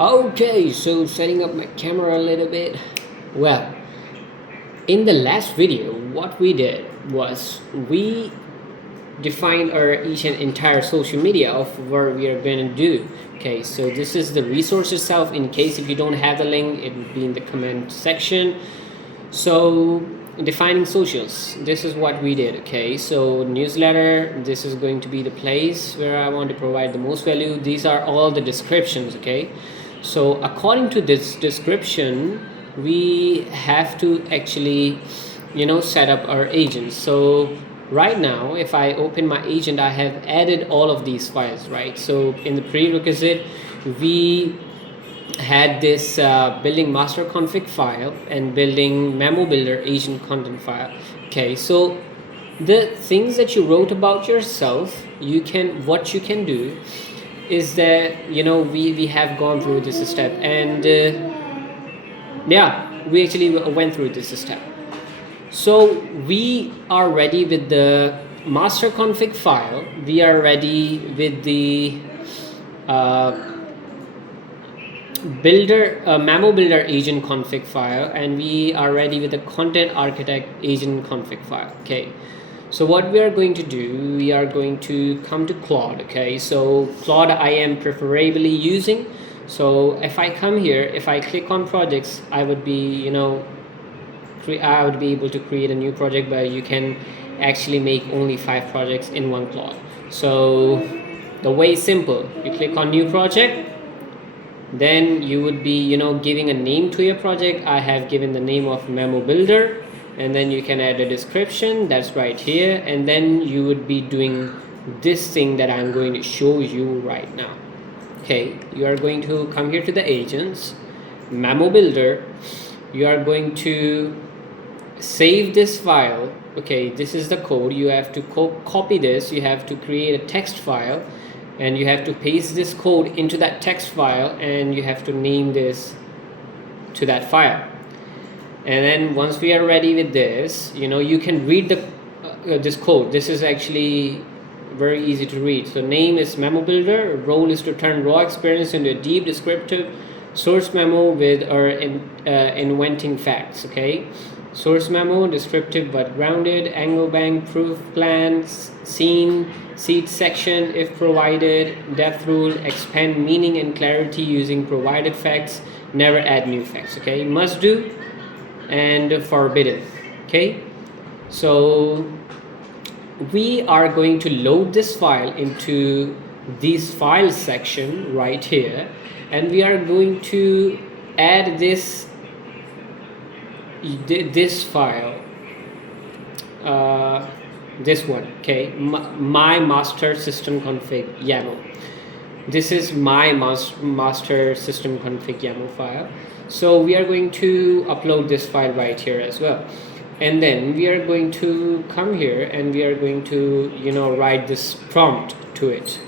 Okay, so setting up my camera a little bit. Well, in the last video, what we did was we defined our each and entire social media of what we are going to do. Okay, so this is the resource itself. In case if you don't have the link, it will be in the comment section. So defining socials, this is what we did. Okay, so newsletter, this is going to be the place where I want to provide the most value. These are all the descriptions. Okay, so according to this description, we have to actually set up our agents. So right now, if I open my agent, I have added all of these files, right? So in the prerequisite, we had this building master config file and building memo builder agent content file. Okay, so the things that you wrote about yourself, what you can do is that we have gone through this step, and yeah, we actually went through this step. So we are ready with the master config file, we are ready with the memo builder agent config file, and we are ready with the content architect agent config file. Okay, so what we are going to do, we are going to come to Claude. Okay, so Claude I am preferably using. So if I come here, if I click on projects, I would be I would be able to create a new project, but you can actually make only 5 projects in one Claude. So the way is simple. You click on new project, then you would be giving a name to your project. I have given the name of memo builder, and then you can add a description that's right here, and then you would be doing this thing that I'm going to show you right now. Okay, you are going to come here to the agents, memo builder. You are going to save this file. Okay, this is the code. You have to copy this, you have to create a text file, and you have to paste this code into that text file, and you have to name this to that file. And then once we are ready with this, you can read the this code. This is actually very easy to read. So name is memo builder, role is to turn raw experience into a deep descriptive source memo with or inventing facts. Okay, source memo, descriptive but grounded, angle bank, proof plans, scene, seed section if provided, depth rule, expand meaning and clarity using provided facts, never add new facts. Okay, must do and forbidden. Okay, so we are going to load this file into this file section right here, and we are going to add this file, this one. Okay, my master system config YAML. This is my master system config YAML file. So we are going to upload this file right here as well, and then we are going to come here and we are going to write this prompt to it.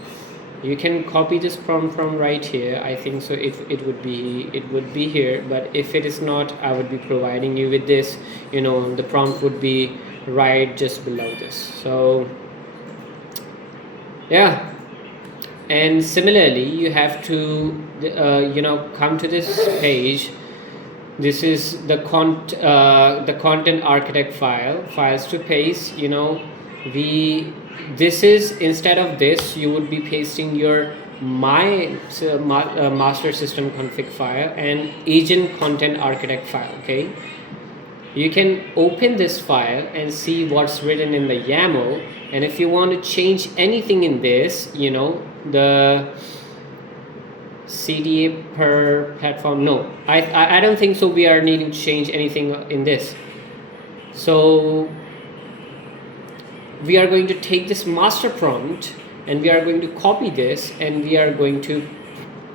You can copy this prompt from right here. I think so it would be here, but if it is not, I would be providing you with this. The prompt would be right just below this. So yeah, and similarly you have to come to this page. This is the content architect files to paste. This is, instead of this, you would be pasting your master system config file and agent content architect file. Okay, you can open this file and see what's written in the YAML, and if you want to change anything in this, the CDA per platform, no, I don't think so we are needing to change anything in this. So we are going to take this master prompt and we are going to copy this, and we are going to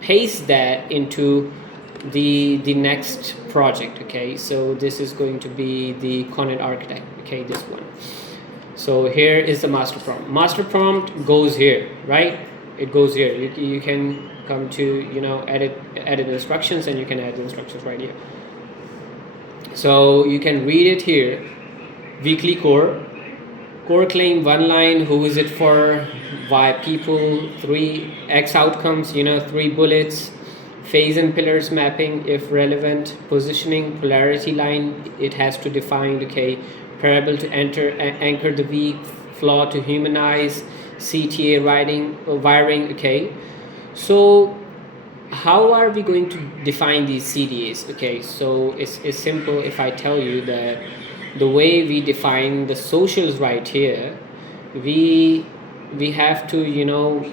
paste that into the next project. Okay, so this is going to be the content architect. Okay, this one. So here is the master prompt. Master prompt goes here, right? It goes here. You can come to edit instructions, and you can add the instructions right here. So you can read it here. Weekly core claim, 1 line, who is it for, why people, 3 X outcomes, 3 bullets, phase and pillars mapping if relevant, positioning, polarity line, it has to define, okay, parable to enter, anchor the weak, flaw to humanize, CTA wiring, okay. So how are we going to define these CDAs? Okay, so it's simple if I tell you that the way we define the socials right here, we have to, you know,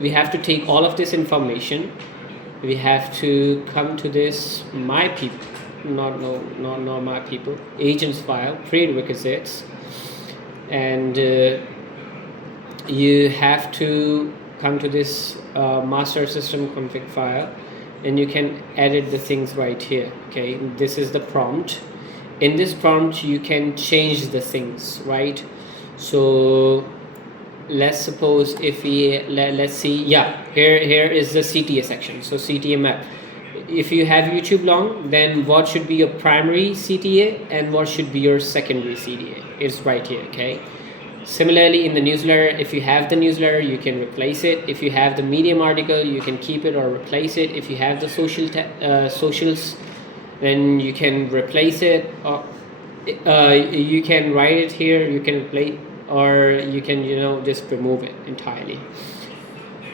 we have to take all of this information, we have to come to this my people, not my people, agents file, prerequisites, and you have to come to this master system config file, and you can edit the things right here. Okay, this is the prompt. In this prompt you can change the things, right? So let's suppose if we let's see, yeah, here is the CTA section. So CTA map, if you have YouTube long, then what should be your primary CTA and what should be your secondary CTA is right here. Okay, similarly in the newsletter, if you have the newsletter you can replace it. If you have the Medium article you can keep it or replace it. If you have the socials, then you can replace it, or you can write it here, you can replace, or you can, you know, just remove it entirely.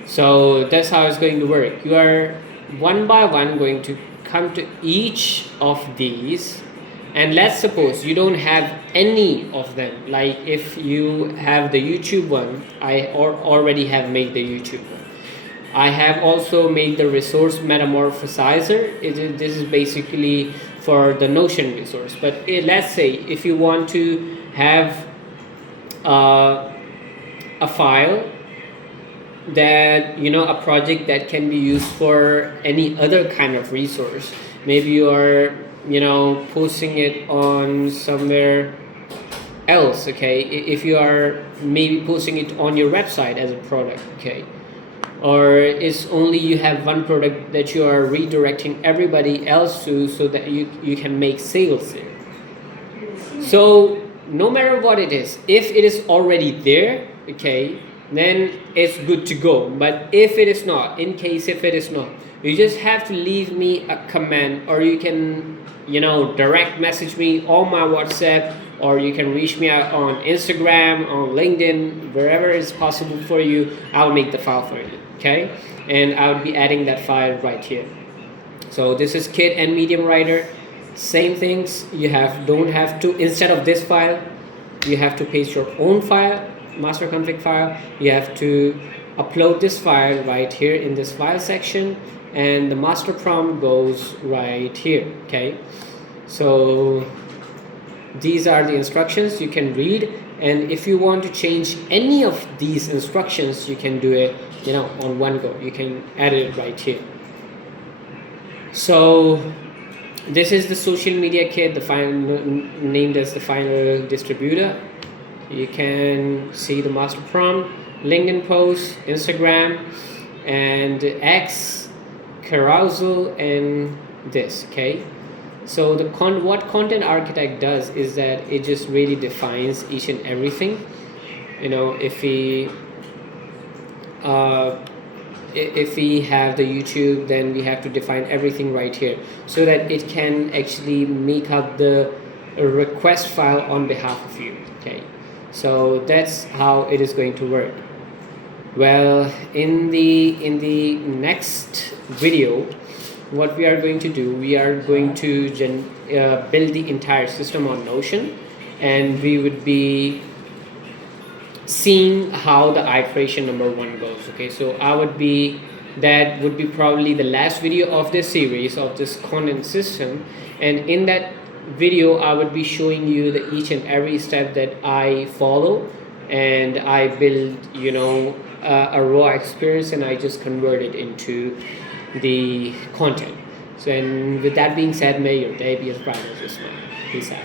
So that's how it's going to work. You are one by one going to come to each of these, and let's suppose you don't have any of them. Like if you have the YouTube one, I already have made the YouTube one. I have also made the resource metamorphosizer. This is basically for the Notion resource. But let's say if you want to have a file that, you know, a project that can be used for any other kind of resource, maybe you are, you know, posting it on somewhere else, okay, if you are maybe posting it on your website as a product, okay, or it's only you have one product that you are redirecting everybody else to, so that you can make sales there. So no matter what it is, if it is already there, okay, then it's good to go. But if it is not, in case if it is not, you just have to leave me a comment, or you can, you know, direct message me on my WhatsApp, or you can reach me out on Instagram, on LinkedIn, wherever is possible for you. I'll make the file for you, okay, and I'll be adding that file right here. So this is Kit and Medium Writer. Same things, you don't have to, instead of this file, you have to paste your own file, master config file. You have to upload this file right here in this file section, and the master prompt goes right here. Okay, so these are the instructions you can read, and if you want to change any of these instructions, you can do it, you know, on one go. You can edit it right here. So this is the social media kit, the final named as the final distributor. You can see the master prompt, LinkedIn post, Instagram, and X, carousel, and this. Okay, so the what content architect does is that it just really defines each and everything. You know, if we have the YouTube, then we have to define everything right here, so that it can actually make up the request file on behalf of you. Okay, so that's how it is going to work. Well, in the next video, what we are going to do, we are going to build the entire system on Notion, and we would be seeing how the iteration number 1 goes. Okay, so that would be probably the last video of this series of this content system, and in that video I would be showing you the each and every step that I follow, and I build, you know, a raw experience, and I just convert it into the content. So, and with that being said, may your day be as bright as your smile. Peace out.